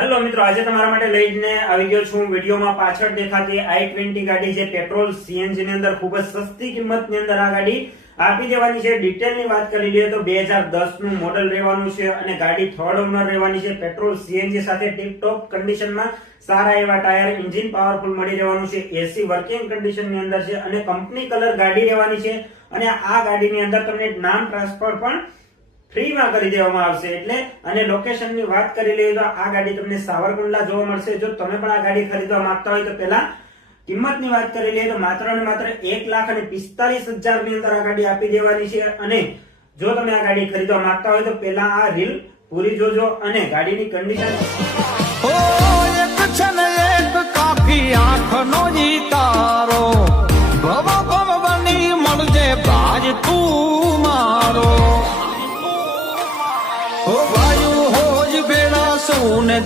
Hello મિત્રો, આજે તમારા માટે લઈને આવી ગયો છું વિડીયોમાં પાછળ દેખાતી i20 ગાડી જે પેટ્રોલ સીએનજી ની અંદર ખૂબ જ સસ્તી કિંમતની અંદર આ ગાડી આપી દેવાની છે. ડિટેલની વાત કરી લઈએ તો 2010 નું મોડલ રહેવાનું છે અને ગાડી થર્ડ ઓનર રહેવાની છે. પેટ્રોલ સીએનજી સાથે ટીપ ટોપ કન્ડિશનમાં સારા એવા ટાયર, એન્જિન પાવરફુલ મળી રહેવાનું છે. એસી વર્કિંગ કન્ડિશનની અંદર છે અને કંપની કલર ગાડી રહેવાની છે. અને આ ગાડીની અંદર તમને નામ ટ્રાન્સફર પણ ફ્રીમાં કરી દેવામાં આવશે. એટલે અને લોકેશનની વાત કરી લઈએ તો આ ગાડી તમને સાવરકુંડલા જોવા મળશે. જો તમે પણ આ ગાડી ખરીદવા માંગતા હોય તો પહેલા કિંમતની વાત કરી લઈએ તો માત્ર ને માત્ર 1,45,000 ની અંદર આ ગાડી આપી દેવાની છે. અને જો તમે આ ગાડી ખરીદવા માંગતા હોય તો પહેલા આ રીલ પૂરી જોજો અને ગાડીની કન્ડિશન કાફી આંખનો તારો ભવ ભવ બની મળજે બાજ તું મારો વાયુ હોજ બેડા સૌને